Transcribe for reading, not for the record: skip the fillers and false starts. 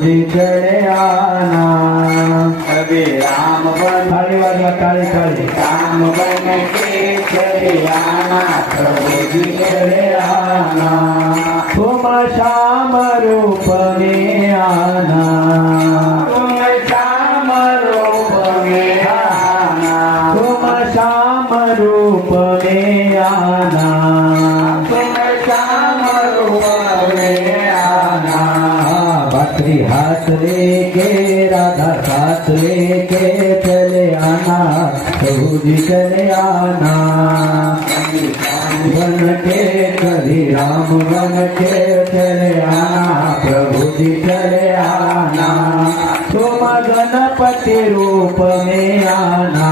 जी चले आना। कभी राम बन थाली वाजवा ताली ताली। राम बन के चले आना, प्रभु जी चले आना। तुम श्याम रूप में आना, तुम श्याम रूप में आना, तुम श्याम रूप में आना। तुम श्याम रूप में आना। बातरी हाथ लेके राधा साथ लेके चले आना, प्रभु जी चले आना। बन के कभी राम बन के चले आना, प्रभु जी चले आना। तुम गणपति रूप में आना,